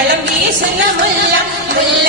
താളം വീശുന്ന മുല്ല മുല്ല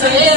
você.